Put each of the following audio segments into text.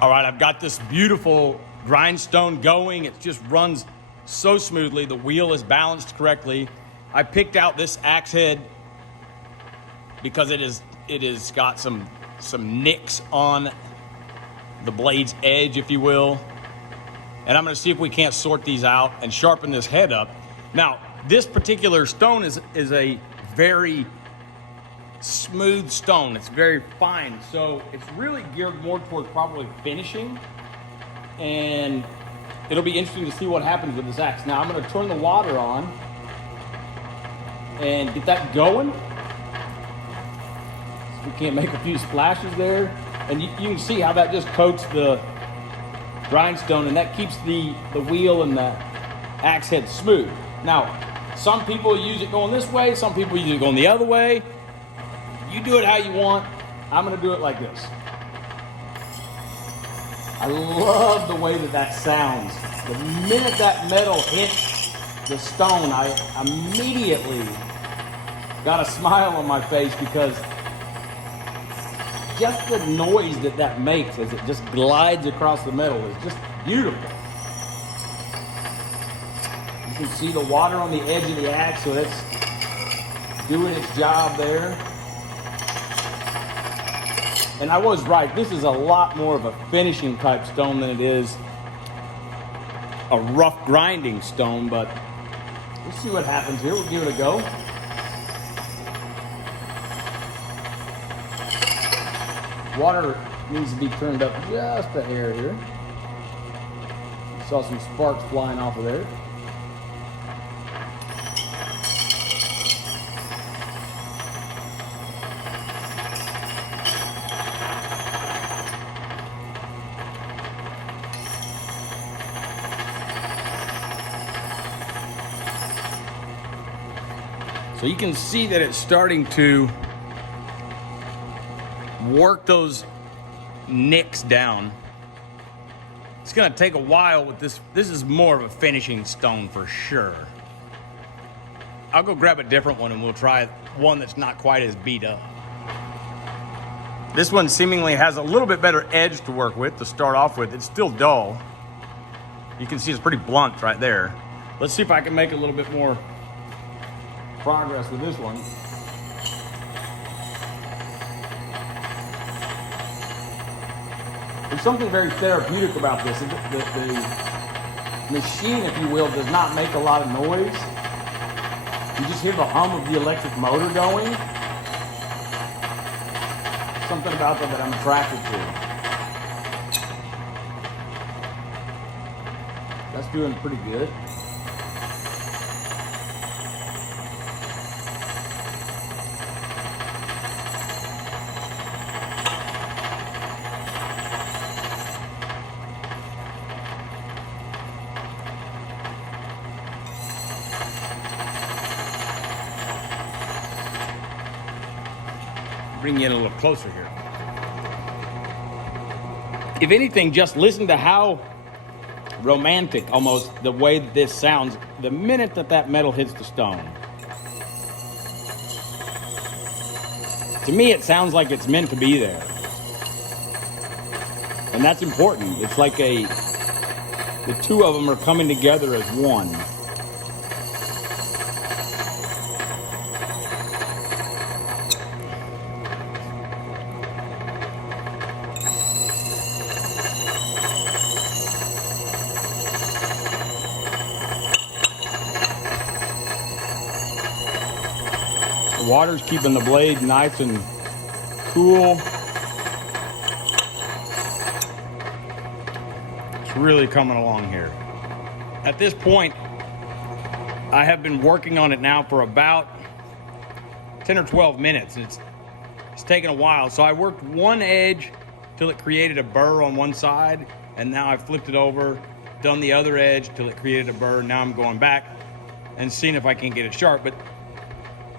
All right, I've got this beautiful grindstone going. It just runs so smoothly. The wheel is balanced correctly. I picked out this axe head because it is got some nicks on the blade's edge, if you will. And I'm gonna see if we can't sort these out and sharpen this head up. Now, this particular stone is a very smooth stone. It's very fine, so it's really geared more towards probably finishing, and it'll be interesting to see what happens with this axe. Now I'm going to turn the water on and get that going. So we can't make a few splashes there, and you can see how that just coats the grindstone, and that keeps the wheel and the axe head smooth. Now, some people use it going this way, some people use it going the other way. You do it how you want. I'm gonna do it like this. I love the way that sounds. The minute that metal hits the stone, I immediately got a smile on my face, because just the noise that makes as it just glides across the metal is just beautiful. You can see the water on the edge of the axe, so it's doing its job there. And I was right, this is a lot more of a finishing type stone than it is a rough grinding stone, but we'll see what happens here. We'll give it a go. Water needs to be turned up just a hair here. Saw some sparks flying off of there. So you can see that it's starting to work those nicks down. It's gonna take a while with this. This is more of a finishing stone for sure. I'll go grab a different one and we'll try one that's not quite as beat up. This one seemingly has a little bit better edge to work with to start off with. It's still dull. You can see it's pretty blunt right there. Let's see if I can make a little bit more progress with this one. There's something very therapeutic about this. The machine, if you will, does not make a lot of noise. You just hear the hum of the electric motor going. There's something about that I'm attracted to. That's doing pretty good. Bring you in a little closer here. If anything, just listen to how romantic almost the way that this sounds the minute that metal hits the stone. To me, it sounds like it's meant to be there. And that's important. It's like the two of them are coming together as one. The water's keeping the blade nice and cool. It's really coming along here. At this point, I have been working on it now for about 10 or 12 minutes. It's taken a while. So I worked one edge till it created a burr on one side, and now I've flipped it over, done the other edge till it created a burr. Now I'm going back and seeing if I can get it sharp. But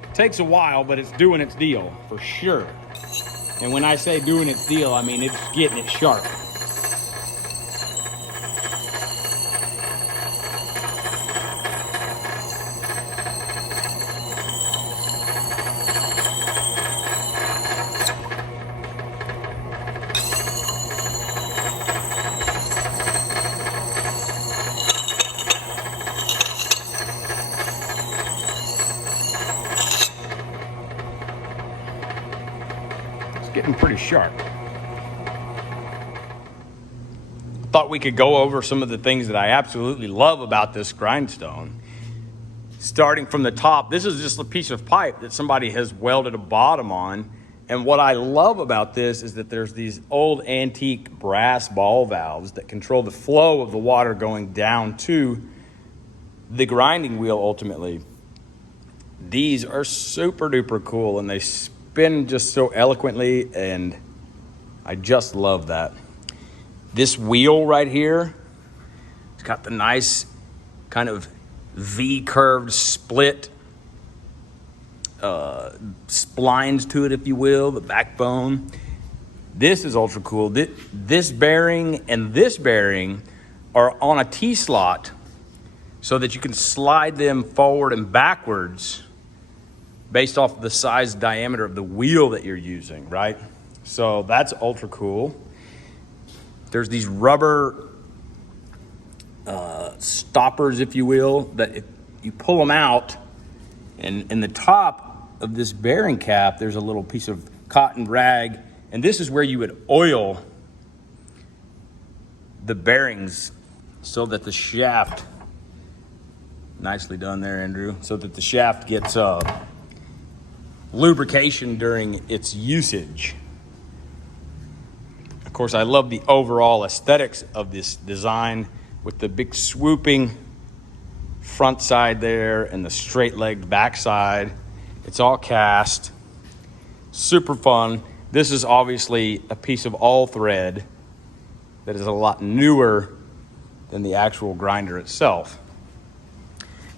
it takes a while, but it's doing its deal for sure. And when I say doing its deal, I mean it's getting it sharp. getting pretty sharp. Thought we could go over some of the things that I absolutely love about this grindstone. Starting from the top, this is just a piece of pipe that somebody has welded a bottom on. And what I love about this is that there's these old antique brass ball valves that control the flow of the water going down to the grinding wheel ultimately. These are super duper cool and they spin just so eloquently, and I just love that. This wheel right here, it's got the nice kind of V-curved split splines to it, if you will, the backbone. This is ultra cool. This bearing and this bearing are on a T-slot so that you can slide them forward and backwards based off the size diameter of the wheel that you're using, right? So that's ultra cool. There's these rubber stoppers, if you will, that if you pull them out, and in the top of this bearing cap, there's a little piece of cotton rag, and this is where you would oil the bearings so that the shaft, nicely done there, Andrew, so that the shaft gets lubrication during its usage. Of course, I love the overall aesthetics of this design with the big swooping front side there and the straight-legged back side. It's all cast. Super fun. This is obviously a piece of all thread that is a lot newer than the actual grinder itself.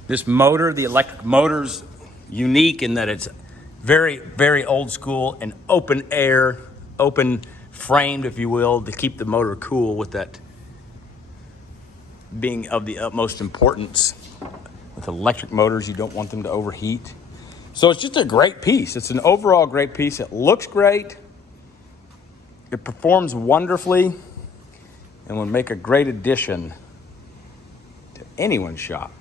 This motor, the electric motor's unique in that it's very, very old school and open air, open framed, if you will, to keep the motor cool, with that being of the utmost importance. With electric motors, you don't want them to overheat. So it's just a great piece. It's an overall great piece. It looks great. It performs wonderfully and will make a great addition to anyone's shop.